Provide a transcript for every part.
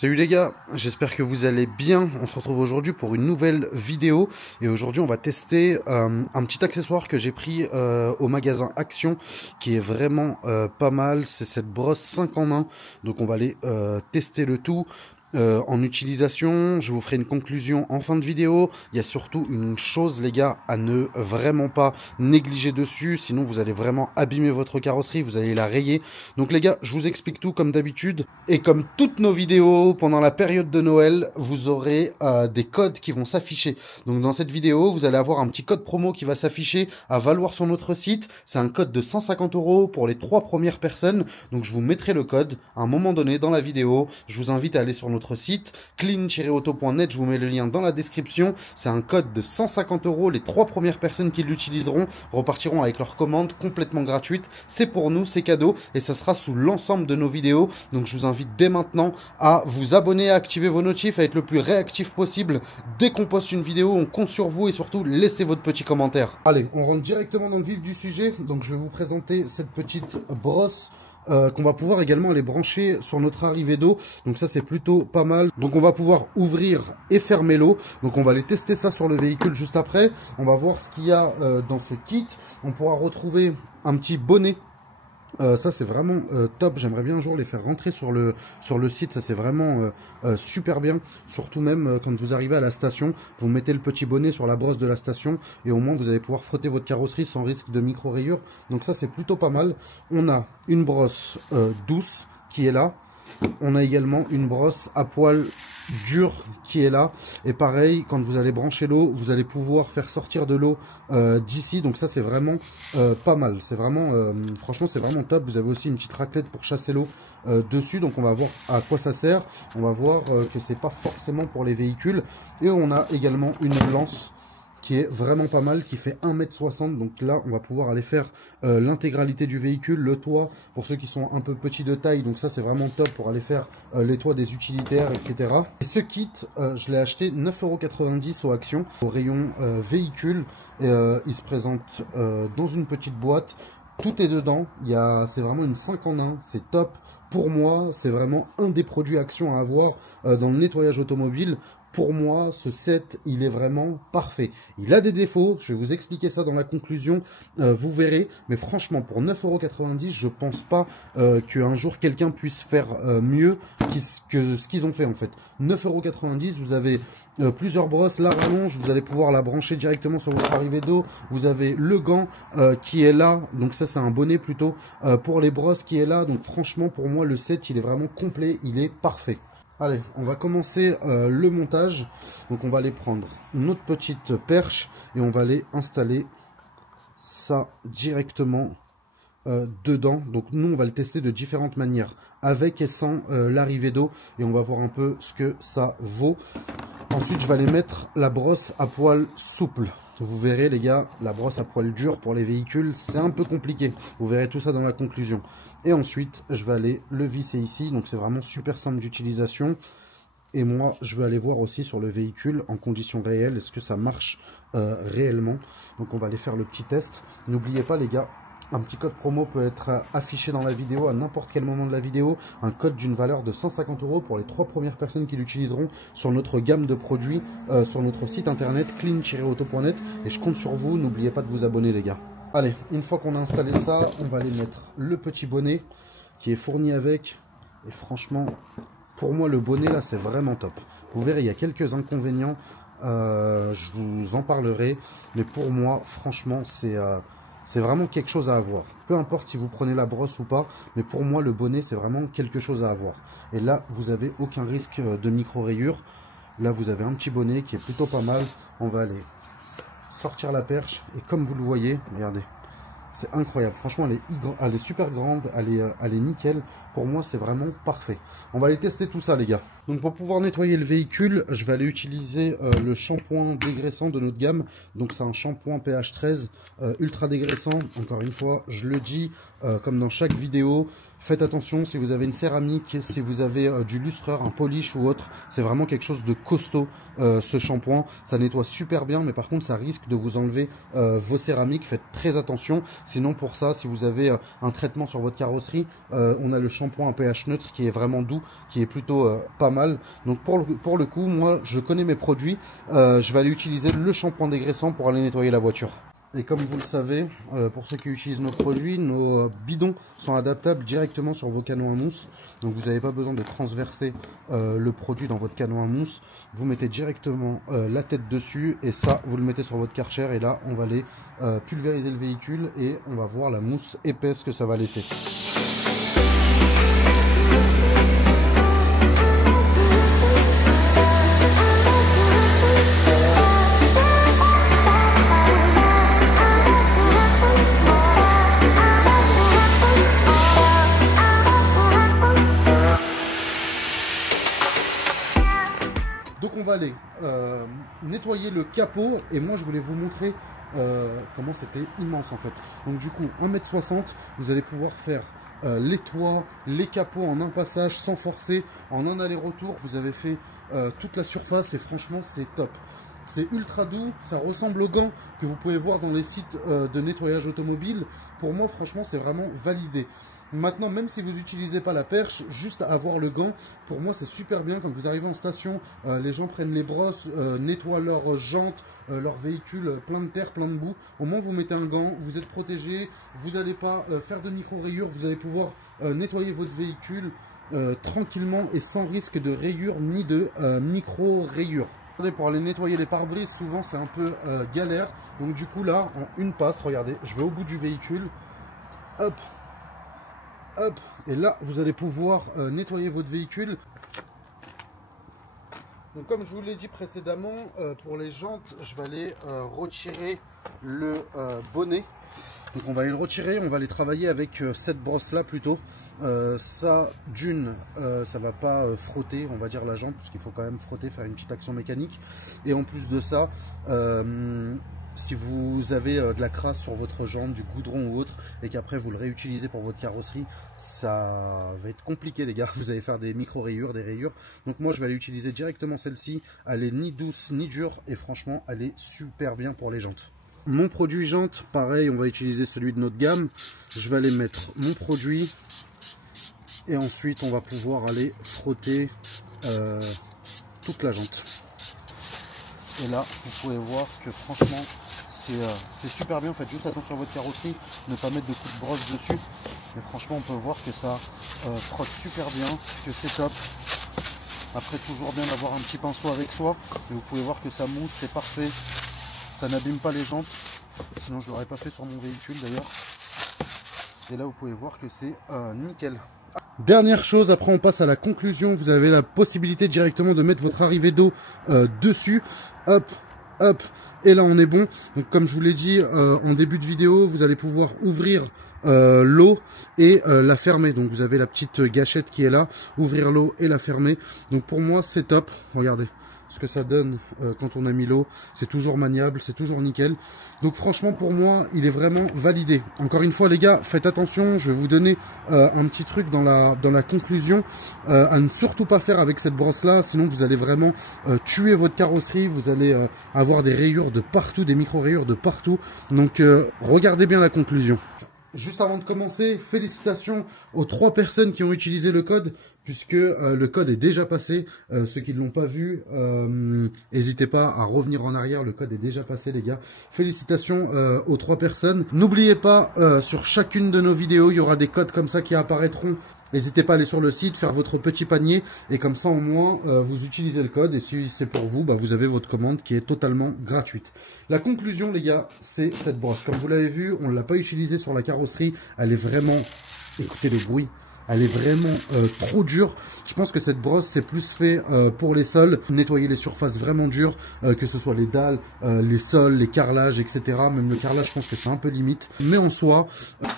Salut les gars, j'espère que vous allez bien. On se retrouve aujourd'hui pour une nouvelle vidéo et aujourd'hui on va tester un petit accessoire que j'ai pris au magasin Action qui est vraiment pas mal. C'est cette brosse 5 en 1, donc on va aller tester le tout. En utilisation, je vous ferai une conclusion en fin de vidéo. Il y a surtout une chose les gars à ne vraiment pas négliger dessus, sinon vous allez vraiment abîmer votre carrosserie, vous allez la rayer. Donc les gars, je vous explique tout comme d'habitude. Et comme toutes nos vidéos, pendant la période de Noël, vous aurez des codes qui vont s'afficher. Donc dans cette vidéo, vous allez avoir un petit code promo qui va s'afficher à valoir sur notre site. C'est un code de 150 € pour les 3 premières personnes. Donc je vous mettrai le code à un moment donné dans la vidéo. Je vous invite à aller sur notre site clean-auto.net, je vous mets le lien dans la description. C'est un code de 150 €. Les 3 premières personnes qui l'utiliseront repartiront avec leur commande complètement gratuite. C'est pour nous, c'est cadeau et ça sera sous l'ensemble de nos vidéos. Donc je vous invite dès maintenant à vous abonner, à activer vos notifs, à être le plus réactif possible. Dès qu'on poste une vidéo, on compte sur vous et surtout laissez votre petit commentaire. Allez, on rentre directement dans le vif du sujet. Donc je vais vous présenter cette petite brosse qu'on va pouvoir également aller brancher sur notre arrivée d'eau. Donc ça c'est plutôt pas mal. Donc on va pouvoir ouvrir et fermer l'eau. Donc on va aller tester ça sur le véhicule juste après. On va voir ce qu'il y a dans ce kit. On pourra retrouver un petit bonnet. Ça c'est vraiment top, j'aimerais bien un jour les faire rentrer sur le site, ça c'est vraiment super bien, surtout même quand vous arrivez à la station, vous mettez le petit bonnet sur la brosse de la station et au moins vous allez pouvoir frotter votre carrosserie sans risque de micro-rayures, donc ça c'est plutôt pas mal. On a une brosse douce qui est là, on a également une brosse à poil dur qui est là, et pareil quand vous allez brancher l'eau vous allez pouvoir faire sortir de l'eau d'ici, donc ça c'est vraiment pas mal, c'est vraiment franchement c'est vraiment top. Vous avez aussi une petite raclette pour chasser l'eau dessus, donc on va voir à quoi ça sert. On va voir que c'est pas forcément pour les véhicules, et on a également une lance qui est vraiment pas mal, qui fait 1,60 m. Donc là, on va pouvoir aller faire l'intégralité du véhicule, le toit, pour ceux qui sont un peu petits de taille. Donc ça, c'est vraiment top pour aller faire les toits des utilitaires, etc. Et ce kit, je l'ai acheté 9,90 € au Action, au rayon véhicule. Et, il se présente dans une petite boîte. Tout est dedans. C'est vraiment une 5 en 1. C'est top. Pour moi, c'est vraiment un des produits Action à avoir dans le nettoyage automobile. Pour moi, ce set, il est vraiment parfait. Il a des défauts, je vais vous expliquer ça dans la conclusion, vous verrez. Mais franchement, pour 9,90 €, je pense pas qu'un jour quelqu'un puisse faire mieux que ce qu'ils ont fait en fait. 9,90 €, vous avez plusieurs brosses, la rallonge, vous allez pouvoir la brancher directement sur votre arrivée d'eau. Vous avez le gant qui est là, donc ça c'est un bonnet plutôt pour les brosses qui est là. Donc franchement, pour moi, le set, il est vraiment complet, il est parfait. Allez, on va commencer le montage. Donc on va aller prendre notre petite perche et on va aller installer ça directement dedans. Donc nous on va le tester de différentes manières, avec et sans l'arrivée d'eau, et on va voir un peu ce que ça vaut. Ensuite je vais aller mettre la brosse à poil souple. Vous verrez les gars, la brosse à poil dur pour les véhicules, c'est un peu compliqué. Vous verrez tout ça dans la conclusion. Et ensuite, je vais aller le visser ici. Donc c'est vraiment super simple d'utilisation. Et moi, je vais aller voir aussi sur le véhicule en conditions réelles, est-ce que ça marche réellement. Donc on va aller faire le petit test. N'oubliez pas les gars, un petit code promo peut être affiché dans la vidéo à n'importe quel moment de la vidéo. Un code d'une valeur de 150 € pour les 3 premières personnes qui l'utiliseront sur notre gamme de produits, sur notre site internet clean-auto.net. Et je compte sur vous, n'oubliez pas de vous abonner les gars. Allez, une fois qu'on a installé ça, on va aller mettre le petit bonnet qui est fourni avec. Et franchement, pour moi le bonnet là c'est vraiment top. Vous verrez, il y a quelques inconvénients, je vous en parlerai. Mais pour moi, franchement, c'est vraiment quelque chose à avoir. Peu importe si vous prenez la brosse ou pas, mais pour moi le bonnet c'est vraiment quelque chose à avoir. Et là vous avez aucun risque de micro-rayures. Là vous avez un petit bonnet qui est plutôt pas mal. On va aller sortir la perche et comme vous le voyez, regardez, c'est incroyable. Franchement elle est super grande, elle est nickel. Pour moi c'est vraiment parfait. On va aller tester tout ça les gars. Donc pour pouvoir nettoyer le véhicule, je vais aller utiliser le shampoing dégraissant de notre gamme. Donc c'est un shampoing pH 13 ultra dégraissant. Encore une fois, je le dis comme dans chaque vidéo, Faites attention si vous avez une céramique, si vous avez du lustreur, un polish ou autre. C'est vraiment quelque chose de costaud ce shampoing. Ça nettoie super bien, mais par contre ça risque de vous enlever vos céramiques. Faites très attention. Sinon pour ça, si vous avez un traitement sur votre carrosserie, on a le shampoing à pH neutre qui est vraiment doux, qui est plutôt pas mal. Donc pour le coup, moi je connais mes produits. Je vais aller utiliser le shampoing dégraissant pour aller nettoyer la voiture. Et comme vous le savez, pour ceux qui utilisent nos produits, nos bidons sont adaptables directement sur vos canons à mousse. Donc vous n'avez pas besoin de transverser le produit dans votre canon à mousse. Vous mettez directement la tête dessus et ça, vous le mettez sur votre Karcher. Et là, on va aller pulvériser le véhicule et on va voir la mousse épaisse que ça va laisser. Donc on va aller nettoyer le capot et moi je voulais vous montrer comment c'était immense en fait. Donc du coup 1,60 m, vous allez pouvoir faire les toits, les capots en un passage sans forcer, en un aller-retour. Vous avez fait toute la surface et franchement c'est top. C'est ultra doux, ça ressemble aux gants que vous pouvez voir dans les sites de nettoyage automobile. Pour moi franchement c'est vraiment validé. Maintenant, même si vous n'utilisez pas la perche, juste avoir le gant, pour moi c'est super bien. Quand vous arrivez en station, les gens prennent les brosses, nettoient leurs jantes, leur véhicule plein de terre, plein de boue. Au moins vous mettez un gant, vous êtes protégé, vous n'allez pas faire de micro-rayures, vous allez pouvoir nettoyer votre véhicule tranquillement et sans risque de rayures ni de micro-rayures. Pour aller nettoyer les pare-brises, souvent c'est un peu galère. Donc du coup là, en une passe, regardez, je vais au bout du véhicule, hop, hop, et là vous allez pouvoir nettoyer votre véhicule. Donc comme je vous l'ai dit précédemment, pour les jantes, je vais aller retirer le bonnet. Donc on va aller le retirer, on va aller travailler avec cette brosse là plutôt. Ça d'une, ça va pas frotter on va dire la jante, parce qu'il faut quand même frotter, faire une petite action mécanique. Et en plus de ça, si vous avez de la crasse sur votre jante, du goudron ou autre, et qu'après vous le réutilisez pour votre carrosserie, ça va être compliqué les gars, vous allez faire des micro-rayures, des rayures. Donc moi je vais aller utiliser directement celle-ci, elle est ni douce ni dure, et franchement elle est super bien pour les jantes. Mon produit jante, pareil, on va utiliser celui de notre gamme. Je vais aller mettre mon produit, et ensuite on va pouvoir aller frotter toute la jante. Et là, vous pouvez voir que franchement, c'est super bien. Faites juste attention à votre carrosserie, ne pas mettre de coups de brosse dessus. Mais franchement, on peut voir que ça frotte super bien, que c'est top. Après, toujours bien d'avoir un petit pinceau avec soi. Et vous pouvez voir que ça mousse, c'est parfait. Ça n'abîme pas les jantes. Sinon, je ne l'aurais pas fait sur mon véhicule d'ailleurs. Et là, vous pouvez voir que c'est nickel. Dernière chose, après on passe à la conclusion. Vous avez la possibilité directement de mettre votre arrivée d'eau dessus. Hop, hop, et là on est bon. Donc comme je vous l'ai dit en début de vidéo, vous allez pouvoir ouvrir l'eau et la fermer. Donc vous avez la petite gâchette qui est là, ouvrir l'eau et la fermer. Donc pour moi c'est top. Regardez ce que ça donne quand on a mis l'eau. C'est toujours maniable, c'est toujours nickel. Donc franchement pour moi il est vraiment validé. Encore une fois les gars, faites attention, je vais vous donner un petit truc dans la conclusion à ne surtout pas faire avec cette brosse là, sinon vous allez vraiment tuer votre carrosserie, vous allez avoir des rayures de partout, des micro rayures de partout. Donc regardez bien la conclusion. Juste avant de commencer, félicitations aux 3 personnes qui ont utilisé le code, puisque le code est déjà passé. Ceux qui ne l'ont pas vu, n'hésitez pas à revenir en arrière, le code est déjà passé les gars. Félicitations aux 3 personnes. N'oubliez pas, sur chacune de nos vidéos, il y aura des codes comme ça qui apparaîtront. N'hésitez pas à aller sur le site, faire votre petit panier, et comme ça au moins vous utilisez le code, et si c'est pour vous, bah, vous avez votre commande qui est totalement gratuite. La conclusion les gars, c'est cette brosse. Comme vous l'avez vu, on ne l'a pas utilisée sur la carrosserie, elle est vraiment, écoutez le bruit, elle est vraiment trop dure. Je pense que cette brosse c'est plus fait pour les sols, nettoyer les surfaces vraiment dures, que ce soit les dalles, les sols, les carrelages, etc. Même le carrelage, je pense que c'est un peu limite. Mais en soi,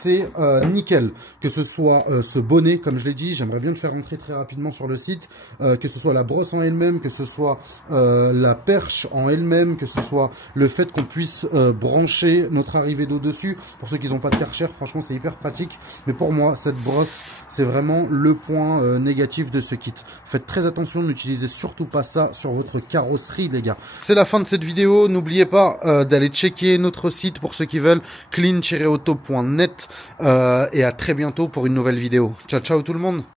c'est nickel. Que ce soit ce bonnet, comme je l'ai dit, j'aimerais bien le faire rentrer très rapidement sur le site. Que ce soit la brosse en elle-même, que ce soit la perche en elle-même, que ce soit le fait qu'on puisse brancher notre arrivée d'eau dessus. Pour ceux qui n'ont pas de Karcher, franchement, c'est hyper pratique. Mais pour moi, cette brosse, c'est vraiment le point négatif de ce kit. Faites très attention, n'utilisez surtout pas ça sur votre carrosserie, les gars. C'est la fin de cette vidéo. N'oubliez pas d'aller checker notre site pour ceux qui veulent, clean-auto.net. Et à très bientôt pour une nouvelle vidéo. Ciao, ciao tout le monde.